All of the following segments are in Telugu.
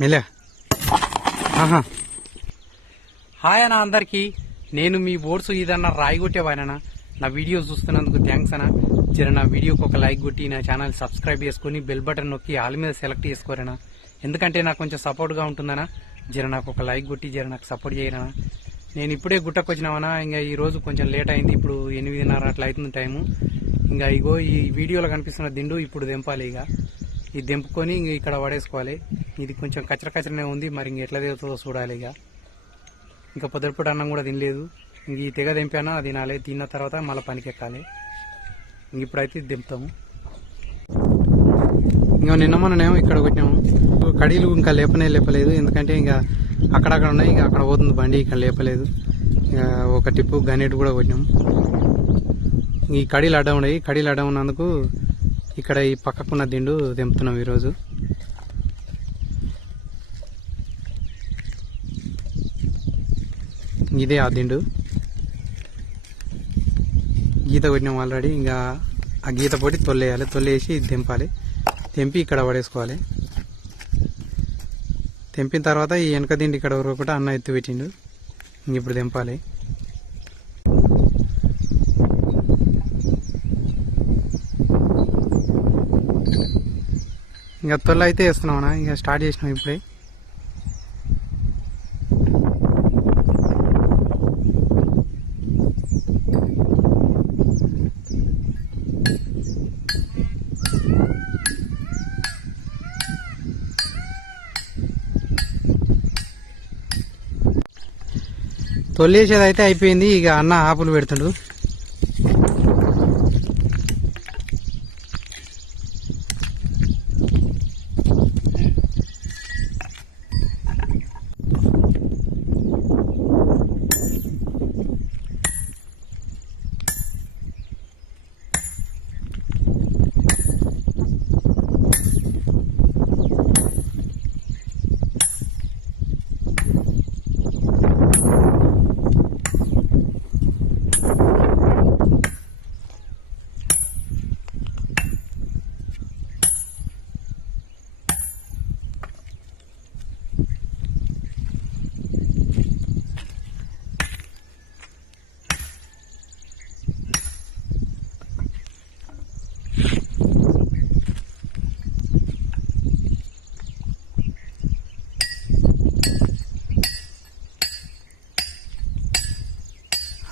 మెల్లె. ఆహా. హాయ్ అన్న అందరికి. నేను మీ ఓట్స్ ఇదన్నా రాయి కొట్టేవాయన. నా వీడియో చూస్తున్నందుకు థ్యాంక్స్ అన్న. జర నా వీడియోకి ఒక లైక్ కొట్టి నా ఛానల్ సబ్స్క్రైబ్ చేసుకుని బెల్ బటన్ నొక్కి ఆల్ మీద సెలెక్ట్ చేసుకోరనా. ఎందుకంటే నాకు కొంచెం సపోర్ట్గా ఉంటుందనా. జర నాకు ఒక లైక్ కొట్టి జర నాకు సపోర్ట్ చేయరనా. నేను ఇప్పుడే గుట్టకు వచ్చినామన్నా. ఇంకా ఈ రోజు కొంచెం లేట్ అయింది. ఇప్పుడు 8:30 అట్లా అవుతుంది టైము. ఇంకా ఇగో ఈ వీడియోలో కనిపిస్తున్న దిండు ఇప్పుడు తెంపాలి. ఇక ఇది తెంపుకొని ఇంక ఇక్కడ పడేసుకోవాలి. ఇది కొంచెం కచ్చరనే ఉంది. మరి ఇంక ఎట్లా తెగుతుందో చూడాలి. ఇంకా పొద్దుపూట అన్నం కూడా తినలేదు. ఇంక ఈ తెగ తెంపానా అది తినాలి. తిన్న తర్వాత మళ్ళీ పనికి ఎక్కాలి. ఇంక ఇప్పుడైతే దింపుతాము. ఇంకా నిన్న మననేమో ఇక్కడ కొట్టినాము. కడీలు ఇంకా లేపలేదు. ఎందుకంటే ఇంకా అక్కడక్కడ ఉన్నాయి. ఇంకా అక్కడ పోతుంది బండి. ఇక్కడ లేపలేదు. ఇంకా ఒక టిప్పు గనేటు కూడా కొట్టినాము. ఈ కడీలు అడ్డం ఉన్నాయి. కడీలు అడ్డం ఉన్నందుకు ఇక్కడ ఈ పక్కకున్న దిండు తెంపుతున్నాం ఈరోజు. ఇదే ఆ దిండు. గీత కొట్టినాం ఆల్రెడీ. ఇంకా ఆ గీత పొడి తొల్లేయాలి. తొల్లేసి తెంపాలి. తెంపి ఇక్కడ పడేసుకోవాలి. తెంపిన తర్వాత ఈ వెనక దిండి ఇక్కడ ఒకటి అన్న ఎత్తి పెట్టిండు. ఇంక ఇప్పుడు తెంపాలి. ఇంకా తొల్ల అయితే వేస్తున్నాం అన్న. ఇంకా స్టార్ట్ చేసినాం ఇప్పుడే. తొల్లేసేది అయితే అయిపోయింది. ఇక అన్న ఆపులు పెడుతుండు.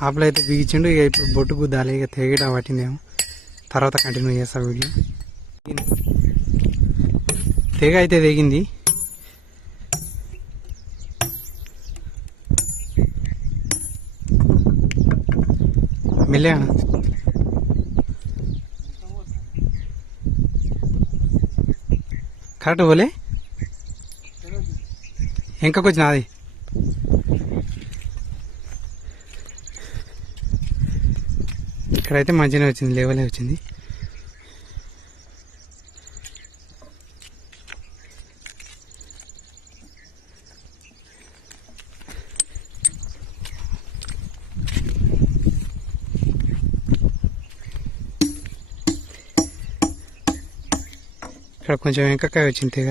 ఆపులు అయితే బిగించిండు. ఇక ఇప్పుడు బొట్టు గుద్దాలి. ఇక తెగడం పట్టిందేమో. తర్వాత కంటిన్యూ చేస్తా వీడియో. తెగ అయితే తెగింది. మెల్లే అన్న. కరెక్ట్ పోలే. ఎంకొచ్చిన అది ఇక్కడైతే మంచిగానే వచ్చింది. లేవలే వచ్చింది. ఇక్కడ కొంచెం వెంకకాయ వచ్చింది తెగ.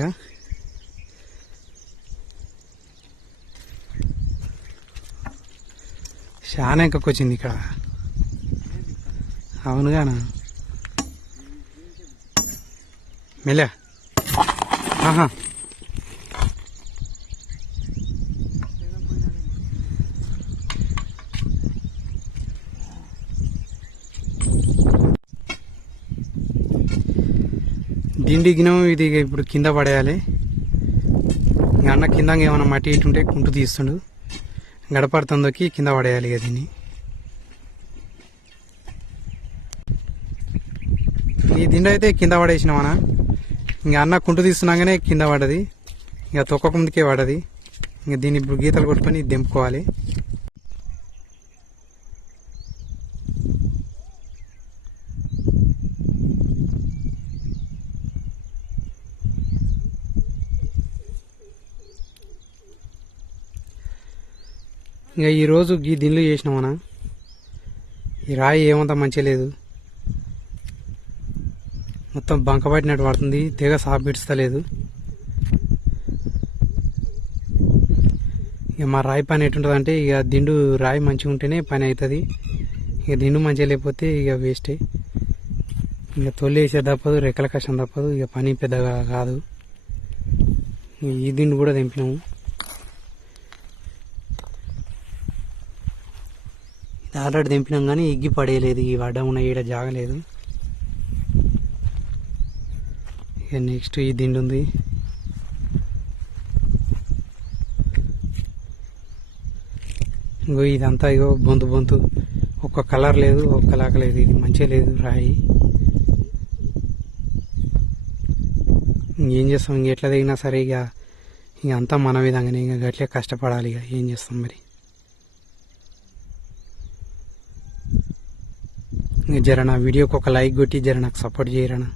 చాలా వెంకొచ్చింది ఇక్కడ. అవునుగానా. మెల్లె. ఆహా. దిండి గినం ఇది ఇప్పుడు కింద పడేయాలి. ఇంకా అన్న కింద ఏమైనా మట్టి ఇటుంటే కుంటు తీస్తుండు. గడపడుతుందోకి కింద పడేయాలి. ఇక దీన్ని ఈ దిండు అయితే కింద పడేసినామన్నా. ఇంకా అన్న కుంటు తీస్తున్నాగానే కింద పడ్డది. ఇంకా తొక్క ముందుకే పడ్డది. ఇంకా దీన్ని ఇప్పుడు గీతలు కొట్టుకొని దింపుకోవాలి. ఇంకా ఈరోజు ఈ దిండ్లు చేసినామన్నా. ఈ రాయి ఏమంతా మంచిగా లేదు. మొత్తం బంక పట్టినట్టు పడుతుంది. తెగ సాపు పిడుస్తలేదు. ఇక మా రాయి పని ఎటుంటుంది అంటే ఇక దిండు రాయి మంచిగా ఉంటేనే పని అవుతుంది. ఇక దిండు మంచిగా లేకపోతే ఇక వేస్టే. ఇక తొలి వేసే తప్పదు, రెక్కల కష్టం తప్పదు, ఇక పని పెద్దగా కాదు. ఈ దిండు కూడా తెంపినాము. ఇది ఆల్రెడీ తెంపినాం కానీ ఎగ్గి పడేయలేదు, ఈ వడ్డ ఉన్న ఈడ జాగలేదు. ఇక నెక్స్ట్ ఈ దిండు ఉంది. ఇంకో ఇదంతా ఇగో బొంతు ఒక్క కలర్ లేదు, ఒక్క లాక లేదు, ఇది మంచిగా లేదు రాయి. ఏం చేస్తాం, ఇంక ఎట్లా దిగినా సరే ఇక అంతా మన విధంగానే ఇక గట్లే కష్టపడాలి. ఇక ఏం చేస్తాం మరి. జర నా వీడియోకి ఒక లైక్ కొట్టి జర నాకు సపోర్ట్ చేయరనా.